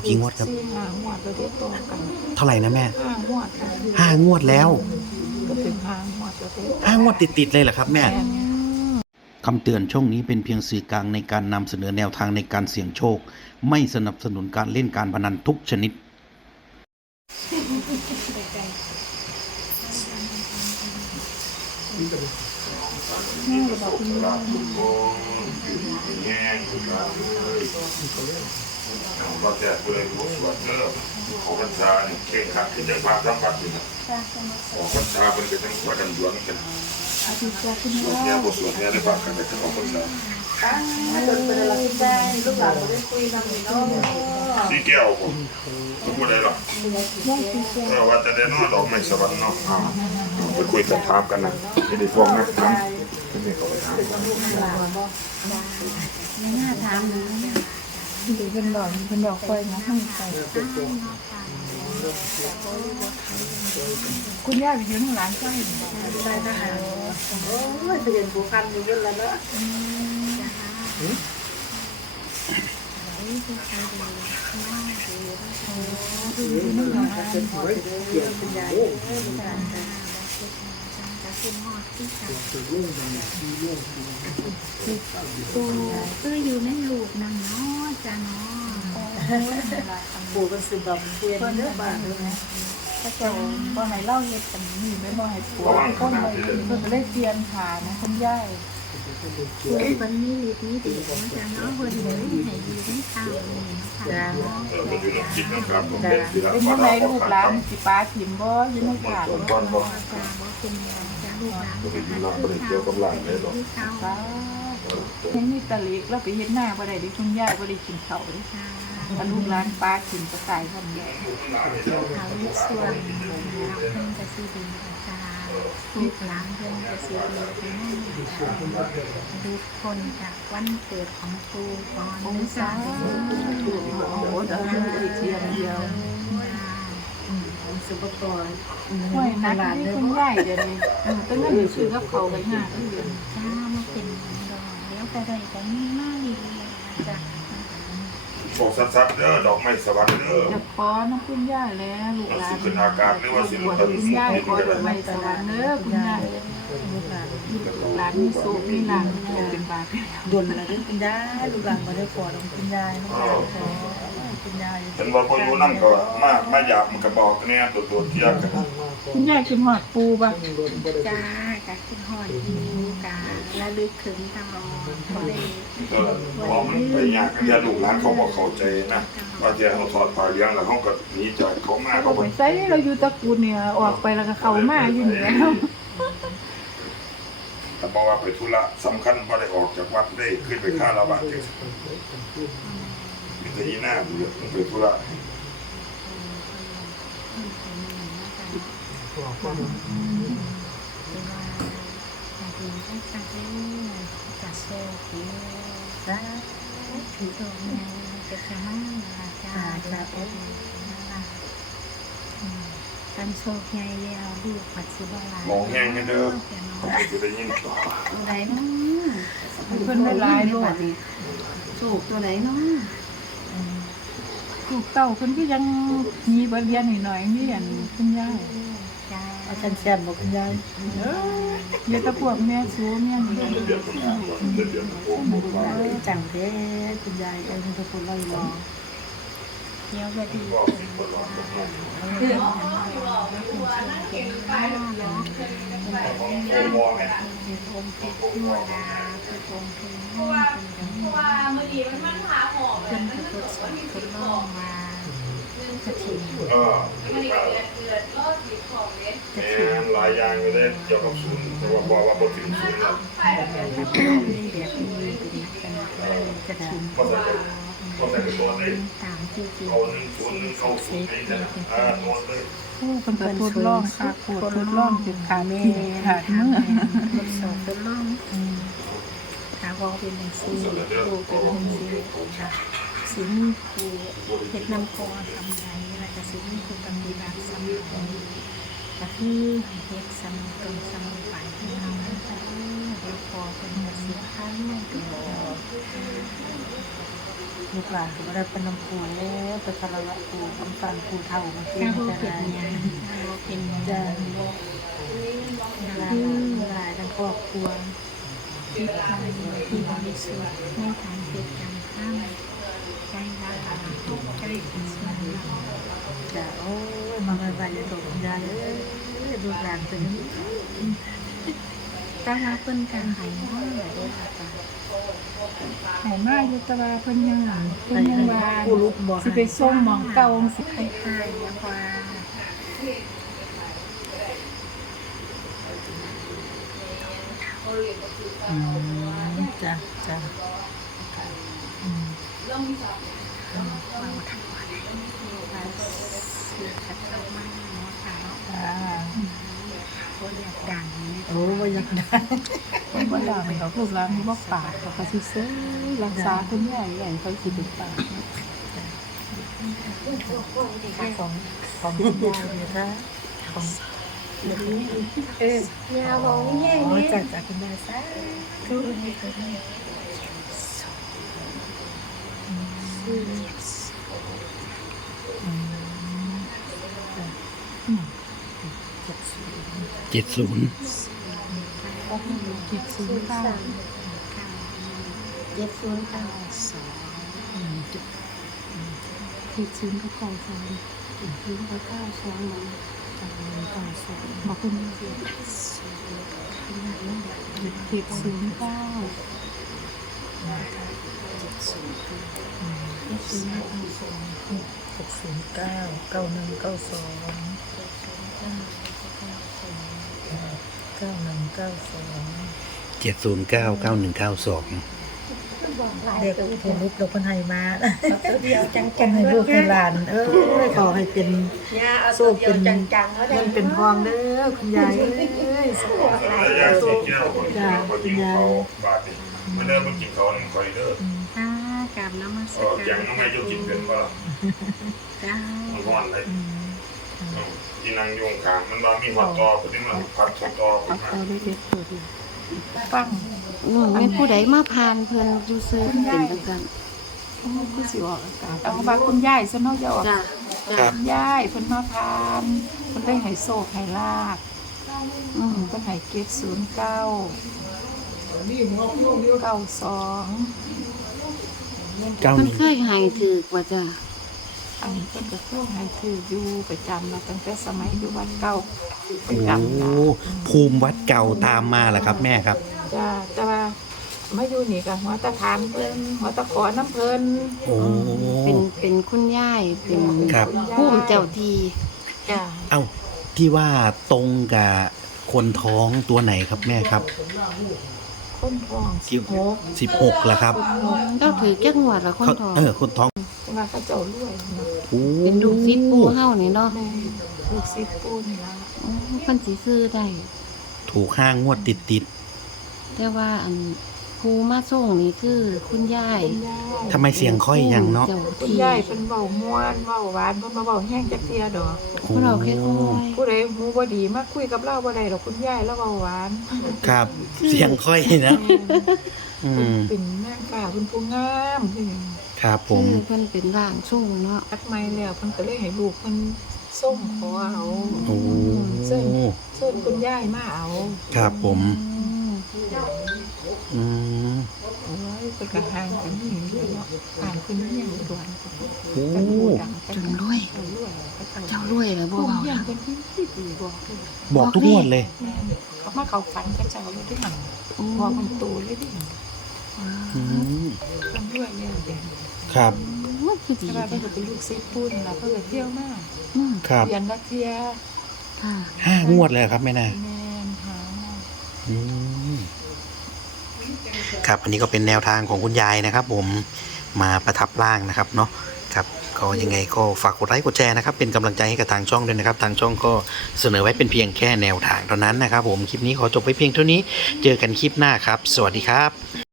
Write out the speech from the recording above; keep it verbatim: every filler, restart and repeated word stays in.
กี่งวดครับสี่ห้างวดเราได้ตรงกันเท่าไหร่นะแม่ห้างวดกันห้างวดแล้วก็ถึงห้างวดเราได้ห้างวดติดๆเลยเหรอครับแม่แม่เนี่ยคำเตือนช่องนี้เป็นเพียงสื่อกลางในการนำเสนอแนวทางในการเสี่ยงโชคไม่สนับสนุนการเล่นการพนันทุกชนิดแม่ก็บอกคุณแม่ก็จะเปิดหัวสวดเริ่มของพรรษาเนี่ยเข่งขัดที่จะพาทำบัตรอยู่นะของพรรษาเป็นกันหัวดันดวงกันส่วนเนี่ยบทสวดเนี่ยได้ฝากกันไปทั้งของพรรษาจนเป็นอะไรได้ลูกหลานไม่ได้คุยกันเลยเนาะสีแก้วผมทุกคนได้หรอเออว่าจะได้นอนดอกไม้สวรรค์เนาะไปคุยกันถามกันนะไม่ได้พวกนักถามไม่ได้เขาไปถามไม่น่าถามเลยดูเป็นดอกเป็นดอกไฟนะให้ใส่คุณย่าไปยืนข้างหลังใกล้ได้ทหารโอ้ยไปเรียนผู้กันอยู่กันแล้วเนาะปูก็อยู่ในลูกนั่งเนาะจ้าเนาะปู่เป็นสืบแบบเรียนเยอะบ้างเลยนะถ้าเจ้าบ่ให้เล่าเหตุกันนี่ไม่บ่ให้ผัวคนเลยเพิ่นก็เลยเปลี่ยนขานะคุณย่าปูวันนี้ลีดนี้ดีนะจ้าเนาะเพิ่นเลยให้อยู่ในข้าวนี่นะคะเออเป็นอยู่ในจิตนะครับผมเป็นศิลเป็นปะยังไงลูกหลานสิป้าถิ่มบ่อยู่ในขาต้นก้อนบ่จ้าบ่เป็นหยังจ้าลูกหลานก็ไปอยู่นอกประเทศเกี่ยวกับหลานเลยหรอกที่เขาป้าเห็นมีตะลิกแล้วไปเฮ็ดหน้าบ่ได้ดิคุณย่าบ่ได้กินข้าวดิจ้าถ้าลูกหลานป้ากินก็ตายคนเดียวเขาลูกส่วนเราเพิ่นก็สิดีจ้าลูกหลานเพิ่นก็สิดีไปนั่นดูคนจากวันเกิดของปูก่อนองนะศาจ้าโอ้โหเดี๋ยวเราอีกเทียนเดียวสุปกรณ์ห้วยนักที่คุณย่าเดี๋ยวนี้เออตั้งแต่อยู่ชื่อกับเขาไปหาเดือนจ้ามาเป็นดอกแล้วก็ได้แต่มีมากดีจ้าบอกสัดๆเด้อดอกไม้สวรรค์เด้อจะขอน้ำคุณย่าแล้วลูกหลานสิขึ้นอากาศหรือว่าสิลบงวชตะลุคุณสูย่างนี่ขอก็ดอกได้ไม้สวรรค์เด้อคุณย่าลูกหลานลูกหลานมีสุขมีหลังเป็นบาปดนอะไรด้วยคุณยายลูกหลานมาได้ขอลงคุณยายนะคุณยายเห็นว่าพออยู่นั่นก็มามาอยากมันก็บอกเนี่ยโดดๆเที่ยกันคุณย่าคิดหอดปูป่ะจ้ากับคุณหอดอยู่กาและลึกถึงตลอดเขาได้ก็พอมันไปยากเรียนลูกหลานเขาบอกเข้าใจนะว่าเที่ยเขาถอดผ้าเลี้ยงแล้วเขาก็หนีจากเขามาเขาไปบ่ใส่เราอยู่ตะกูเนี่ยออกไปแล้วก็เข้ามาอยู่นี่แล้วแต่บอกว่าไปธุระสำคัญบ่ได้ออกจากวัดได้ขึ้นไปค่าละบาทจังมีแต่ยีหน้าเบื่อไปธุระเป็นว่าดีให้จัดเลยจัดโซ่ดีจ้าถือดอกไม้จะขมาจ้าจ้าโอ้ยนะคะกันโชคใหญ่แล้วลูกปัจจุบันมองแห้งกันเด้อเขาไปจะได้ยินตัวไหนเนาะเพิ่นได้หลายลูกสูกตัวไหนเนาะลูกเต้าเพิ่นก็ยังมีบทเรียนหน่อยๆนี่อันคุณย่าจ้าเอาชันแชมบอกคุณยายเออเยอะตะพวกแม่ซูแม่นี่เดือดร้อนเดือดร้อนโอ้โหมาจังเด้คุณยายเอาทุกคนเลยรอเที่ยวก็ดีก็สิบ่ร้อนบ่ร้อนเพื่อเก่งมากเนาะโอ้มองแม่เป็นองค์เพชรทั่วดาเป็นองค์เพชรเพราะว่าเพราะว่ามื่อนี้มันมันหาหอมเป็นกระตุ้นสดทดลองมากระถิ่นเออมื่อนี้เดือดเดือดรอดสีของเล็ดแม่หลายอย่างอยู่เด้เกี่ยวกับศูนย์แต่ว่าบอกว่าบ่ถึงศูนย์แล้วใส่แบบนี่แบบนี้เป็นนักกันกระถิ่นก็ใส่ก็ใส่เป็นตัวนี้ตามที่จริงเอาหนึ่งศูนย์หนึ่งเข้าศูนย์นี่นะอ่าตัวเลยผู้เพิ่นก็ทดลองค่ะปวดทดลองจนขาแม่ขาดมือทดสอบทดลองถาวรเป็นหนังสือครูเป็นหนังสือค่ะสิมีครูเพชรนำกอทำไรแล้วก็สิมีครูปฏิบัติสำเร็จก็คือเฮ็ดสำตรงสำไปที่เราไปเดี๋ยวพอเป็นเสียค่าเรื่องตัวลูกหลานก็บ่ได้เป็นน้ำปูแล้วไปคารวะปูคำสั่งปูเท่ามาเกี่ยถ้าว บ่จะเป็นได้หยังถ้าบ่เป็นหยังจะหลายหลายทั้งครอบครัวจิตใจที่บริสุทธิ์ในการเฮ็ดการทำใจรักทุกใจเป็นส่วนเราจะโอ้ยมาไม่ไหวจะตกยายเอ้ยลูกหลานเป็นแต่ว่าเพิ่นการให้เฮาล่ะเด้อค่ะจ้ะหายมากอยู่แต่ว่าเพิ่นยังเพิ่นยังว่าปูลุกบ่สิไปส่งหมองเก่าสิคล้ายๆแล้วว่าอืมจ้ะจ้ะอืมเว้าทั้งว่าได้ว่าเสียกระเข้ามาเนาะค่ะเนาะอ่าบ่อยากดังนี่โอ้บ่อยากได้เพิ่นบ่ดังดอกลูกหลานบ่ปากก็ก็สิซื้อรักษาคุณยายใหญ่เขาสิเป็นปากของของคุณยายเนี่ยค่ะของเออยาบอกแย่อ๋อเนี่ยจากจากคุณยายซะคือคือคืออืมเจ็ดศูนย์คิดซื้อข้าวเจ็ดศูนย์เก้าสองอืมคิดศูนย์ก็เก้าสองคิดศูนย์ก็เก้าสองมันจำเลยเก้าสองบอกคุณเจ็ดศูนย์ขนาดนั้นแบบคิดศูนย์เก้าเจ็ดศูนย์เก้าอืมเจ็ดศูนย์เก้าสองหกศูนย์เก้าเก้าหนึ่งเก้าสองเก้าเก้าสองเก้าหนึ่งเก้าสองเจ็ดศูนย์เก้าเก้าหนึ่งเก้าสองบอกหลายเด็กตัวผู้ลุกเราเพิ่นให้มาตัวเดียวจังกัจันงให้ลูกให้หลาน เออขอให้เป็นยาเอาตัวเดียวจังจังแล้วได้เงินเป็นทองเด้อคุณยายเอ้ยสาแล้วยายสิเกี่ยวคนจ้ะเขาคุกิณนยายเขาบาดนี่มันเริ่มมันกินเขาหนึ่งคอยเด้ออ่ากราบน้ำมาสเออแกกาง รน้องแม่จะกินเป็นบ่ล่ะจ้ามันร้อนเลยอืมอืมกินนางยงขางมันว่ามีหอดตอคนที่มันพัดหอดตอขึ้นมาเอาได้เด็ดตัวดีฟังอืมแม่นผู้ใดมาผ่านเพิ่นอยู่ซื้อเป็นจังซั่นคือสิออกอากาศเอาว่าคุณยายซะเนาะอย่าออกจ้ะครับคุณยายเพิ่นมาทานเพิ่นได้ให้โชคให้ลาบอืมเพิ่นให้เก็บศูนย์เก้าเก้าสองเก้าหเพิ่นนึ่งเคยให้ถือกว่าจ้ะอันนี้เพิ่นก็เคยให้ถืออยู่ประจำมาตั้งแต่สมัยอยู่วัดเก่าปโอ้ระจำนะภูมิวัดเก่าตามมาแหละครับแม่ครับจ้าแต่ว่ามาอยู่นี่ก็หัวตะถามเพิ่นหัวตะขอน้ำเพิ่นโอ้เป็นเป็นคุณยายเป็นครับภูมิเจ้าที่จ้าเอ้าที่ว่าตรงกับคนท้องตัวไหนครับแม่ครับคนทองคิวหกสิบหกเหรอครับเจ้าถือจักงวดละคนเขาทองเออคนท้องแต่ว่าเขาเจ้ารวยเนาะโอ้เป็นลูกศิษย์ปู่เฮานี่เนาะแม่ลูกศิษย์ปู่นี่ล่ะอืมเพิ่นสิซื้อได้ถูกห้างวดติดติดแต่ว่าอันผู้มาส่งนี่คือคุณยายคุณยายๆทำไมเสียงค่อยอย่างเนาะเจ้าคุณที่ยายเป็นเบาม่วนเบาหวานเพิ่นมาเบาแห้งจักเทียดอกโอ้พวกเราแค่ค่อยผู้ใดหูบ่ดีมาคุยกับเราบ่ได้ดอกคุณยายแล้วเบาหวานครับ เสียงค่อยนะอืมเป็นแม่กาเป็นผู้งามคือหยังครับผมคือเพิ่นเป็นร่างทรงเนาะตักไม้แล้วเพิ่นก็เลยให้ลูกเพิ่นส่งขอเอาโอ้เชิญเชิญคุณยายมาเอาครับผมอืมอืมโอ้ยเพิ่นก็ห่างกันนี่เลยเนาะห่างคุณนี่อุดรโอ้กันผู้ดังกันจนรวยเจ้ารวยเขาเจ้าเจ้ารวยแล้วบ่ผู้เว้าเฮียล่ะงเป็นที่ที่ดีบอกเลยบอกทุกงวดเลยแม่นเขามาเขาฝันเขาเจ้าเลยที่หันอืมบอกมันตูเลยที่หันอืมเพิ่นรวยแล้วเด้ครับมันคือดีแต่ว่าเด้เพิ่นก็เป็นลูกศิษย์ปู่นี่ล่ะเพิ่นก็เที่ยวมาอืมครับเรียนละเที่ยค่ะห้างวดเลยเหรอครับแม่นาแม่นหาอืมครับอันนี้ก็เป็นแนวทางของคุณยายนะครับ ผมมาประทับร่างนะครับเนาะครับก็ยังไงก็ฝากกดไลค์กดแชร์นะครับ เป็นกำลังใจให้กับทางช่องด้วยนะครับ ทางช่องก็เสนอไว้เป็นเพียงแค่แนวทางเท่านั้นนะครับ ผมคลิปนี้ขอจบไว้เพียงเท่านี้เจอกันคลิปหน้าครับ สวัสดีครับ